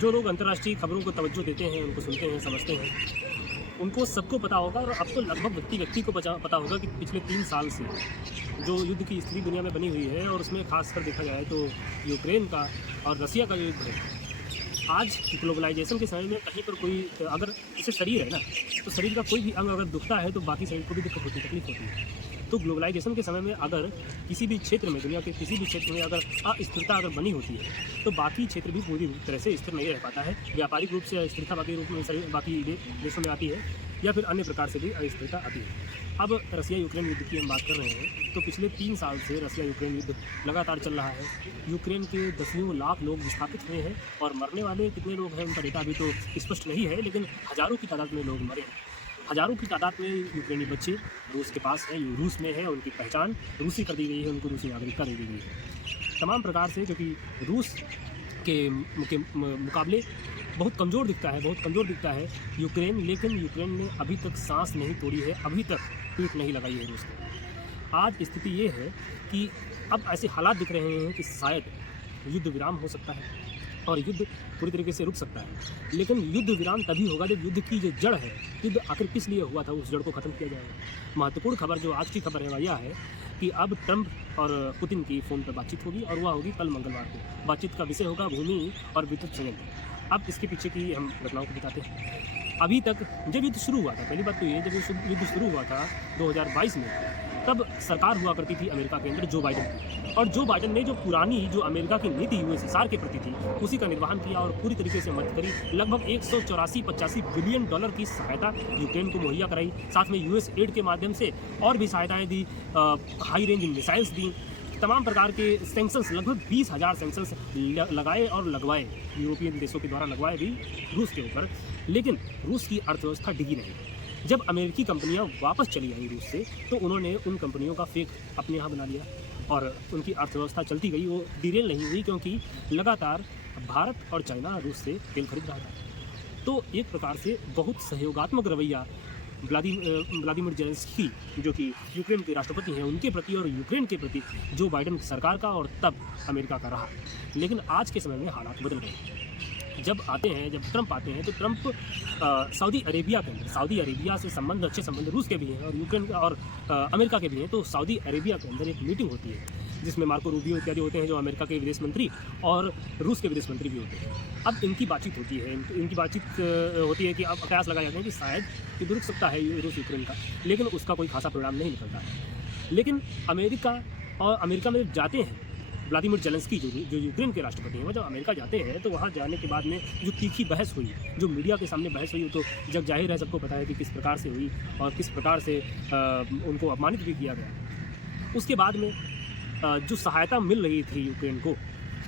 जो लोग अंतर्राष्ट्रीय खबरों को तवज्जो देते हैं, उनको सुनते हैं, समझते हैं, उनको सबको पता होगा और अब तो लगभग व्यक्ति को पता होगा कि पिछले 3 साल से जो युद्ध की स्थिति दुनिया में बनी हुई है और उसमें खासकर देखा जाए तो यूक्रेन का और रसिया का जो युद्ध है, आज ग्लोबलाइजेशन के समय में कहीं पर कोई अगर जैसे शरीर है ना, तो शरीर का कोई भी अंग अगर दुखता है तो बाकी शरीर को भी दिक्कत होती है, तकलीफ होती है। तो ग्लोबलाइजेशन के समय में अगर किसी भी क्षेत्र में, दुनिया के किसी भी क्षेत्र में अगर अस्थिरता अगर बनी होती है तो बाकी क्षेत्र भी पूरी तरह से स्थिर नहीं रह पाता है। व्यापारिक रूप से अस्थिरता बाकी रूप में बाकी देशों में आती है या फिर अन्य प्रकार से भी अस्थिरता आती है। अब रसिया यूक्रेन युद्ध की हम बात कर रहे हैं तो पिछले 3 साल से रसिया यूक्रेन युद्ध लगातार चल रहा है। यूक्रेन के दसियों लाख लोग विस्थापित हुए हैं और मरने वाले कितने लोग हैं उनका डेटा अभी तो स्पष्ट नहीं है, लेकिन हज़ारों की तादाद में लोग मरे हैं। हज़ारों की तादाद में यूक्रेनी बच्चे रूस के पास हैं, रूस में है, उनकी पहचान रूसी कर दी गई है, उनको रूसी नागरिकता दे दी गई है तमाम प्रकार से, क्योंकि रूस के मुकाबले बहुत कमज़ोर दिखता है यूक्रेन। लेकिन यूक्रेन ने अभी तक सांस नहीं तोड़ी है, अभी तक पीठ नहीं लगाई है रूस को। आज स्थिति ये है कि अब ऐसे हालात दिख रहे हैं कि शायद युद्ध विराम हो सकता है और युद्ध पूरी तरीके से रुक सकता है। लेकिन युद्ध विराम तभी होगा जब युद्ध की जो जड़ है, युद्ध आखिर किस लिए हुआ था, उस जड़ को ख़त्म किया जाएगा। महत्वपूर्ण खबर जो आज की खबर है वह यह है कि अब ट्रंप और पुतिन की फ़ोन पर बातचीत होगी और वह होगी कल मंगलवार को। बातचीत का विषय होगा भूमि और विद्युत संयंत्र। अब इसके पीछे की हम घटनाओं को बताते हैं। अभी तक जब युद्ध शुरू हुआ था, पहली बात तो ये, जब युद्ध शुरू हुआ था 2022 में, तब सरकार हुआ करती थी अमेरिका के अंदर जो बाइडन की, और जो बाइडन ने जो पुरानी जो अमेरिका की नीति यूएसएसआर के प्रति थी उसी का निर्वहन किया और पूरी तरीके से मदद करी। लगभग 184-85 बिलियन डॉलर की सहायता यूक्रेन को मुहैया कराई, साथ में यूएस एड के माध्यम से और भी सहायताएँ दी, हाई रेंज मिसाइल्स दी, तमाम प्रकार के सैंक्शंस, लगभग 20,000 सैंक्शंस लगाए और लगवाए, यूरोपियन देशों के द्वारा लगवाए भी रूस के ऊपर। लेकिन रूस की अर्थव्यवस्था डिगी नहीं। जब अमेरिकी कंपनियां वापस चली आई रूस से तो उन्होंने उन कंपनियों का फेक अपने यहाँ बना लिया और उनकी अर्थव्यवस्था चलती गई, वो डिरेल नहीं हुई, क्योंकि लगातार भारत और चाइना रूस से तेल खरीद रहा था। तो एक प्रकार से बहुत सहयोगात्मक रवैया व्लादिमीर जेलेंस्की जो कि यूक्रेन के राष्ट्रपति हैं उनके प्रति और यूक्रेन के प्रति जो बाइडन सरकार का और तब अमेरिका का रहा। लेकिन आज के समय में हालात बदल गए। जब ट्रंप आते हैं तो ट्रंप सऊदी अरेबिया के अंदर, सऊदी अरेबिया से अच्छे संबंध रूस के भी हैं और यूक्रेन और अमेरिका के भी हैं, तो सऊदी अरेबिया के अंदर एक मीटिंग होती है जिसमें मार्को रूबियो इत्यादि होते हैं जो अमेरिका के विदेश मंत्री और रूस के विदेश मंत्री भी होते हैं। अब इनकी बातचीत होती है कि अब कयास लगाए जाते हैं कि शायद युद्ध रुक सकता है रूस यूक्रेन का, लेकिन उसका कोई खासा परिणाम नहीं निकलता है। लेकिन अमेरिका में जाते हैं व्लादिमीर जेलेंस्की जो यूक्रेन के राष्ट्रपति हैं, वो जब अमेरिका जाते हैं तो वहाँ जाने के बाद में जो तीखी बहस हुई, जो मीडिया के सामने बहस हुई, तो जग जाहिर है, सबको पता है कि किस प्रकार से हुई और किस प्रकार से उनको अपमानित भी किया गया। उसके बाद में जो सहायता मिल रही थी यूक्रेन को,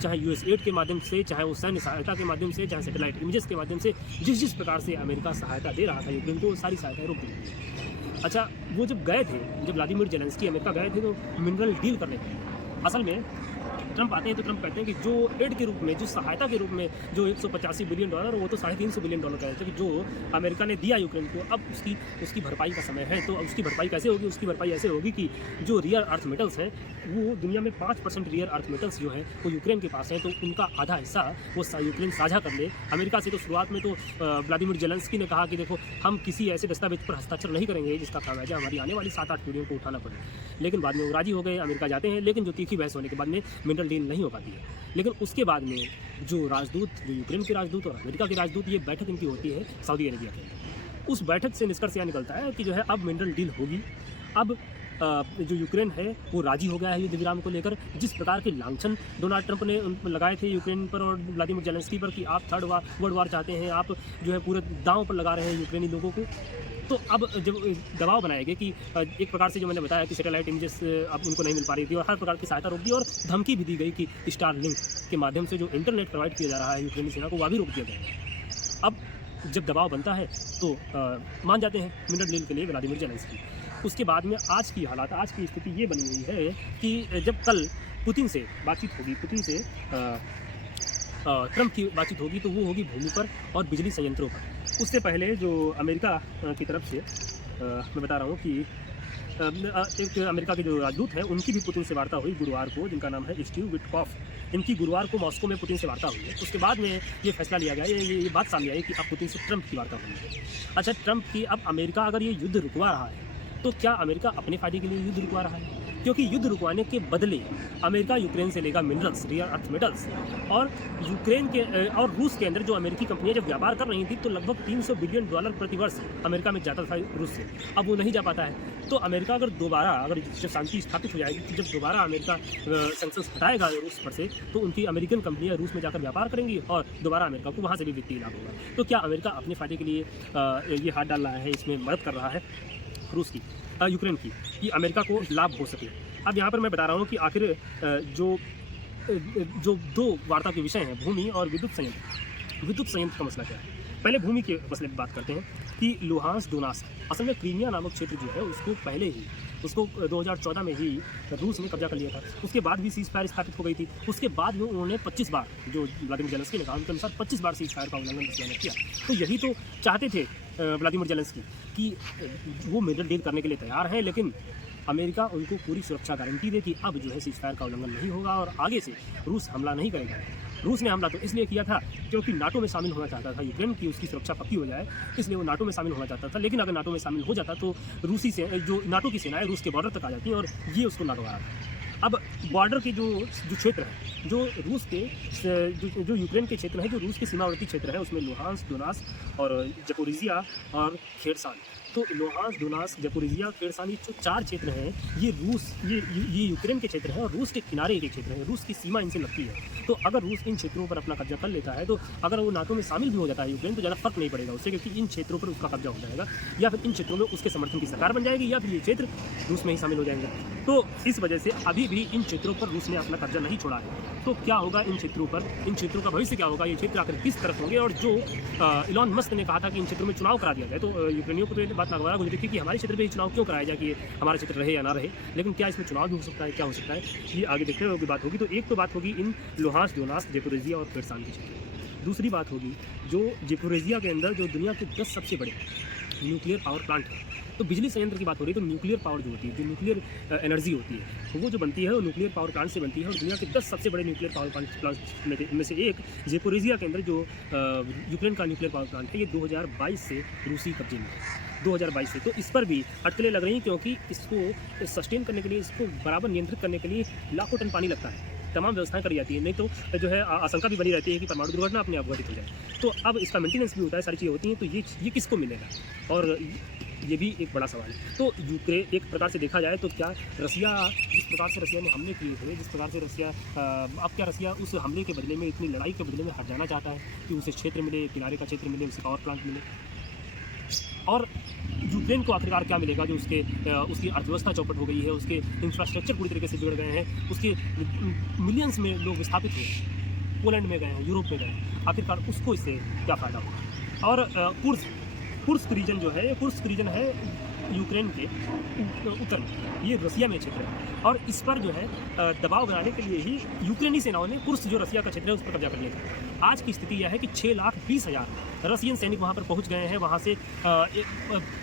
चाहे यूएस एड के माध्यम से, चाहे वो सैन्य सहायता के माध्यम से, चाहे सैटेलाइट इमेजेस के माध्यम से, जिस प्रकार से अमेरिका सहायता दे रहा था यूक्रेन को, सारी सहायता रोक दी। अच्छा, वो जब व्लादिमीर जेलेंस्की अमेरिका गए थे तो मिनरल डील करने थे। असल में ट्रंप आते हैं तो ट्रंप कहते हैं कि जो एड के रूप में, जो सहायता के रूप में जो 185 बिलियन डॉलर, वो तो 350 बिलियन डॉलर का है कि जो अमेरिका ने दिया यूक्रेन को, अब उसकी भरपाई का समय है। तो उसकी भरपाई कैसे होगी? उसकी भरपाई ऐसे होगी कि जो रियर अर्थ मेटल्स हैं, वो दुनिया में 5% रियर अर्थ मेटल्स जो हैं वो यूक्रेन के पास है, तो उनका आधा हिस्सा वो यूक्रेन साझा कर ले अमेरिका से। तो शुरुआत में तो व्लादिमीर जेलेंस्की ने कहा कि देखो, हम किसी ऐसे दस्तावेज पर हस्ताक्षर नहीं करेंगे जिसका खामियाजा हमारी आने वाली 7-8 पीढ़ियों को उठाना पड़े। लेकिन बाद में वो राजी हो गए, अमेरिका जाते हैं, लेकिन जो तीखी बहस होने के बाद में मिनरल डील नहीं हो पाती है। लेकिन उसके बाद में जो यूक्रेन के राजदूत और अमेरिका के राजदूत, ये बैठक इनकी होती है सऊदी अरेबिया के अंदर। उस बैठक से निष्कर्ष यह निकलता है कि जो है अब मिनरल डील होगी। अब जो यूक्रेन है वो राजी हो गया है युद्ध विराम को लेकर। जिस प्रकार के लांछन डोनाल्ड ट्रंप ने लगाए थे यूक्रेन पर और व्लादिमीर जेलेंस्की पर कि आप थर्ड वर्ल्ड वार चाहते हैं, आप जो है पूरे दांव पर लगा रहे हैं यूक्रेनी लोगों को, तो अब जब दबाव बनाए गए कि एक प्रकार से जो मैंने बताया कि सैटेलाइट इमेजेस अब उनको नहीं मिल पा रही थी और हर प्रकार की सहायता रोक दी और धमकी भी दी गई कि स्टारलिंक के माध्यम से जो इंटरनेट प्रोवाइड किया जा रहा है यूक्रेनी सेना को, वह भी रोक दिया गया। अब जब दबाव बनता है तो मान जाते हैं मिनरल डील के लिए व्लादिमीर जेलेंस्की। उसके बाद में आज की स्थिति ये बनी हुई है कि जब कल पुतिन से बातचीत होगी, पुतिन से ट्रंप की बातचीत होगी, तो वो होगी भूमि पर और बिजली संयंत्रों पर। उससे पहले जो अमेरिका की तरफ से मैं बता रहा हूँ कि एक अमेरिका के जो राजदूत हैं उनकी भी पुतिन से वार्ता हुई गुरुवार को, जिनका नाम है स्टीव विटकॉफ। इनकी गुरुवार को मॉस्को में पुतिन से वार्ता हुई है। उसके बाद में ये फैसला लिया गया, ये बात सामने आई कि अब पुतिन से ट्रंप की वार्ता हुई है। अच्छा, ट्रंप की अब अमेरिका अगर ये युद्ध रुकवा रहा है तो क्या अमेरिका अपने फ़ायदे के लिए युद्ध रुकवा रहा है? क्योंकि युद्ध रुकवाने के बदले अमेरिका यूक्रेन से लेगा मिनरल्स, रियर अर्थ मेटल्स, और यूक्रेन के और रूस के अंदर जो अमेरिकी कंपनियां जब व्यापार कर रही थी तो लगभग $300 बिलियन प्रति वर्ष अमेरिका में जाता था रूस से। अब वो नहीं जा पाता है। तो अमेरिका अगर दोबारा, अगर जब शांति स्थापित हो जाएगी, तो जब दोबारा अमेरिका सैंक्शंस हटाएगा रूस पर से, तो उनकी अमेरिकन कंपनियां रूस में जाकर व्यापार करेंगी और दोबारा अमेरिका को वहाँ से भी वित्तीय लाभ होगा। तो क्या अमेरिका अपने फ़ायदे के लिए ये हाथ डाल रहा है, इसमें मदद कर रहा है रूस की, यूक्रेन की, कि अमेरिका को लाभ हो सके? अब यहाँ पर मैं बता रहा हूँ कि आखिर जो दो वार्ता के विषय हैं, भूमि और विद्युत संयंत्र का मसला क्या है। पहले भूमि के मसले की बात करते हैं कि लुहांस्क दोनेत्स्क, असल में क्रीमिया नामक क्षेत्र जो है उसको पहले ही 2014 में ही रूस ने कब्जा कर लिया था। उसके बाद भी सीज फायर स्थापित हो गई थी। उसके बाद में उन्होंने 25 बार, जो व्लादिमीर जेलेंस्की ने कहा उनके अनुसार 25 बार सीज फायर का उल्लंघन रसिया ने किया। तो यही तो चाहते थे व्लादिमीर जेलेंस्की कि वो मिडल डील करने के लिए तैयार हैं, लेकिन अमेरिका उनको पूरी सुरक्षा गारंटी दे कि अब जो है सीज फायर का उल्लंघन नहीं होगा और आगे से रूस हमला नहीं करेगा। रूस ने हमला तो इसलिए किया था क्योंकि नाटो में शामिल होना चाहता था यूक्रेन की, उसकी सुरक्षा पक्की हो जाए, इसलिए वो नाटो में शामिल होना चाहता था। लेकिन अगर नाटो में शामिल हो जाता तो रूसी से जो नाटो की सेनाएं रूस के बॉर्डर तक आ जाती और ये उसको ना डरा था। अब बॉर्डर के जो क्षेत्र है, जो रूस के जो यूक्रेन के क्षेत्र है, जो रूस के सीमावर्ती क्षेत्र है, उसमें लुहांस्क, दोनेत्स्क और जपोरिजिया और खेरसान। तो लुहांस्क, दोनेत्स्क, जपोरिजिया, खेरसान, ये जो 4 क्षेत्र हैं, ये यूक्रेन के क्षेत्र हैं और रूस के किनारे के क्षेत्र हैं। रूस की सीमा इनसे लगती है। तो अगर रूस इन क्षेत्रों पर अपना कब्जा कर लेता है, तो अगर वो नाटो में शामिल भी हो जाता है यूक्रेन, तो ज़्यादा फर्क नहीं पड़ेगा उससे, क्योंकि इन क्षेत्रों पर उसका कब्जा हो जाएगा, या फिर इन क्षेत्रों में उसके समर्थन की सरकार बन जाएगी, या फिर ये क्षेत्र रूस में ही शामिल हो जाएंगे। तो इस वजह से अभी भी इन क्षेत्रों पर रूस ने अपना कब्जा नहीं छोड़ा है। तो क्या होगा इन क्षेत्रों पर, इन क्षेत्रों का भविष्य क्या होगा, ये क्षेत्र आखिर किस तरफ होंगे? और जो इलॉन मस्क ने कहा था कि इन क्षेत्रों में चुनाव करा दिया जाए, तो यूक्रेनियों को तो ये बात नागवारा गुजरी थी कि हमारे क्षेत्र में चुनाव क्यों कराया जाए, कि हमारा क्षेत्र रहे या ना रहे। लेकिन क्या इसमें चुनाव भी हो सकता है, क्या हो सकता है, ये आगे देखने वाली बात होगी। तो एक तो बात होगी इन लुहांस्क, दोनेत्स्क, जपोरिजिया और खेरसान के क्षेत्र। दूसरी बात होगी जो जपोरिजिया के अंदर जो दुनिया के 10 सबसे बड़े न्यूक्लियर पावर प्लांट है। तो बिजली संयंत्र की बात हो रही है, तो न्यूक्लियर पावर जो होती है, जो न्यूक्लियर एनर्जी होती है, तो वो जो बनती है वो न्यूक्लियर पावर प्लांट से बनती है। और दुनिया के 10 सबसे बड़े न्यूक्लियर पावर प्लांट में से एक जपोरिजिया के अंदर जो यूक्रेन का न्यूक्लियर पावर प्लांट है, ये 2022 से रूसी कब्जे में है, 2022 से। तो इस पर भी अटकलें लग रही हैं, क्योंकि इसको सस्टेन करने के लिए, इसको बराबर नियंत्रित करने के लिए लाखों टन पानी लगता है, तमाम व्यवस्थाएं करी जाती है। नहीं तो जो है आशंका भी बनी रहती है कि परमाणु दुर्घटना अपने आप घटित हो जाए। तो अब इसका मेंटेनेंस भी होता है, सारी चीज़ें होती हैं। तो ये किसको मिलेगा, और ये भी एक बड़ा सवाल है। तो यूक्रेन एक प्रकार से देखा जाए तो क्या रसिया, जिस प्रकार से रसिया ने हमले किए थे, जिस प्रकार से रसिया अब क्या रसिया उस हमले के बदले में, इतनी लड़ाई के बदले में हट जाना चाहता है कि उसे क्षेत्र मिले, किनारे का क्षेत्र मिले, उसे पावर प्लांट मिले। और यूक्रेन को आखिरकार क्या मिलेगा, जो उसकी अर्थव्यवस्था चौपट हो गई है, उसके इंफ्रास्ट्रक्चर पूरी तरीके से बिगड़ गए हैं, उसके मिलियंस में लोग विस्थापित हुए, पोलैंड में गए हैं, यूरोप में गए हैं, आखिरकार उसको इससे क्या फ़ायदा होगा। और कुर्स्क रीजन जो है, कुर्स्क रीजन है यूक्रेन के उत्तर में, ये रसिया में क्षेत्र है। और इस पर जो है दबाव बनाने के लिए ही यूक्रेनी सेनाओं ने कुर्स्क जो रसिया का क्षेत्र है उस पर कब्जा कर लिया था। आज की स्थिति यह है कि 6,20,000 रसियन सैनिक वहाँ पर पहुँच गए हैं। वहाँ से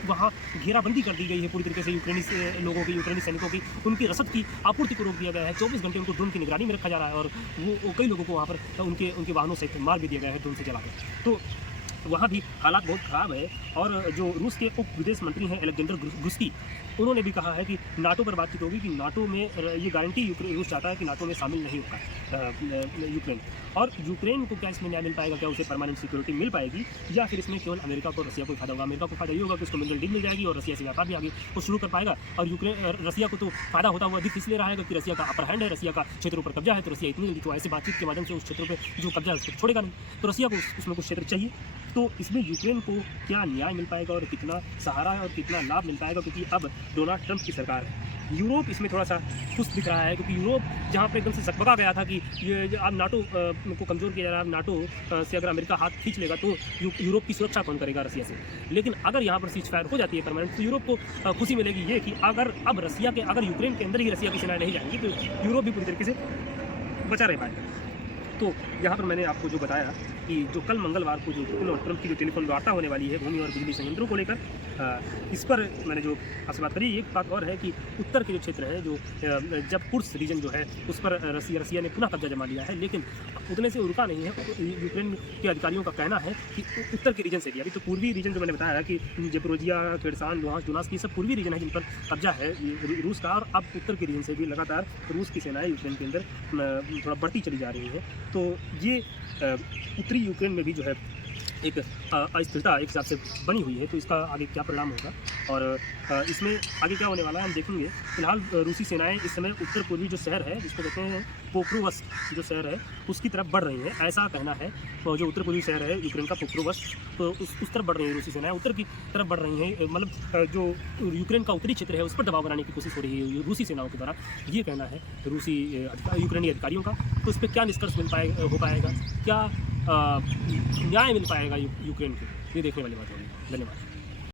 वहाँ घेराबंदी कर दी गई है पूरी तरीके से यूक्रेनी सैनिकों की। उनकी रसद की आपूर्ति को रोक दिया गया है। 24 घंटे उनको ड्रोन की निगरानी में रखा जा रहा है, और वो कई लोगों को वहाँ पर उनके वाहनों से मार भी दिया गया है ड्रोन से चलाकर। तो वहाँ भी हालात बहुत ख़राब है। और जो रूस के उप विदेश मंत्री हैं अलेक्जेंडर गुस्की, उन्होंने भी कहा है कि नाटो पर बातचीत होगी, कि नाटो में ये गारंटी रूस चाहता है कि नाटो में शामिल नहीं होगा यूक्रेन। और यूक्रेन को क्या इसमें न्याय मिल पाएगा, क्या उसे परमानेंट सिक्योरिटी मिल पाएगी, या फिर इसमें केवल अमेरिका को, रसिया को फायदा होगा। अमेरिका को फायदा ये होगा कि उसको मिनरल डील मिल जाएगी और रसिया से व्यापार भी आगे वो शुरू कर पाएगा। और रसिया को तो फायदा होता हुआ दिख इसलिए रहा है क्योंकि रसिया का अपर हैंड है, रसिया का क्षेत्रों पर कब्जा है। तो रसिया इतनी जल्दी तो ऐसे बातचीत के माध्यम से उस क्षेत्रों पर जो कब्जा है उसको छोड़ेगा नहीं, तो रसिया को उसमें कुछ क्षेत्र चाहिए। तो इसमें यूक्रेन को क्या न्याय मिल पाएगा और कितना सहारा है और कितना लाभ मिल पाएगा, क्योंकि अब डोनाल्ड ट्रंप की सरकार है। यूरोप इसमें थोड़ा सा खुश दिख रहा है, क्योंकि यूरोप जहाँ पर एकदम से सकबका गया था कि ये अब नाटो को कमज़ोर किया जा रहा है, नाटो से अगर अमेरिका हाथ खींच लेगा तो यूरोप की सुरक्षा कौन करेगा रसिया से। लेकिन अगर यहाँ पर सीज फायर हो जाती है परमानेंट, तो यूरोप को खुशी मिलेगी ये कि अगर यूक्रेन के अंदर ही रसिया की सेनाएं नहीं जाएंगी तो यूरोप भी पूरी तरीके से बचा रह पाएगा। तो यहाँ पर मैंने आपको जो बताया कि जो कल मंगलवार को जो पुतिन और ट्रंप की जो टेलीफोन वार्ता होने वाली है भूमि और बिजली संयंत्रों को लेकर, इस पर मैंने जो आपसे बात करी। एक बात और है कि उत्तर के जो क्षेत्र है, जो जब कुर्स रीजन जो है उस पर रसिया ने पुनः कब्जा जमा लिया है, लेकिन उतने से रुका नहीं है। यूक्रेन के अधिकारियों का कहना है कि उत्तर के रीजन से भी, अभी तो पूर्वी रीजन जो मैंने बताया कि जेपोरोजिया, खेरसान, लुहांस्क, डोनेट्स्क, ये सब पूर्वी रीजन है जिन पर कब्जा है रूस का, और अब उत्तर के रीजन से भी लगातार रूस की सेनाएं यूक्रेन के अंदर थोड़ा बढ़ती चली जा रही हैं। तो ये उत्तरी यूक्रेन में भी जो है एक अस्थिरता एक हिसाब से बनी हुई है। तो इसका आगे क्या परिणाम होगा और इसमें आगे क्या होने वाला है हम देखेंगे। फिलहाल रूसी सेनाएं इस समय उत्तर पूर्वी जो शहर है, जिसको कहते हैं पोक्रोवस्क जो शहर है, उसकी तरफ बढ़ रही हैं, ऐसा कहना है। तो जो उत्तर पूर्वी शहर है यूक्रेन का पोक्रोवस्क, तो उस तरफ बढ़ रही है रूसी सेनाएं, उत्तर की तरफ बढ़ रही हैं। मतलब जो यूक्रेन का उत्तरी क्षेत्र है उस पर दबाव बनाने की कोशिश हो रही है रूसी सेनाओं के द्वारा, ये कहना है रूसी यूक्रेनी अधिकारियों का। तो इस पर क्या निष्कर्ष हो पाएगा, क्या न्याय मिल पाएगा यूक्रेन को, ये देखने वाली बात होगी। धन्यवाद।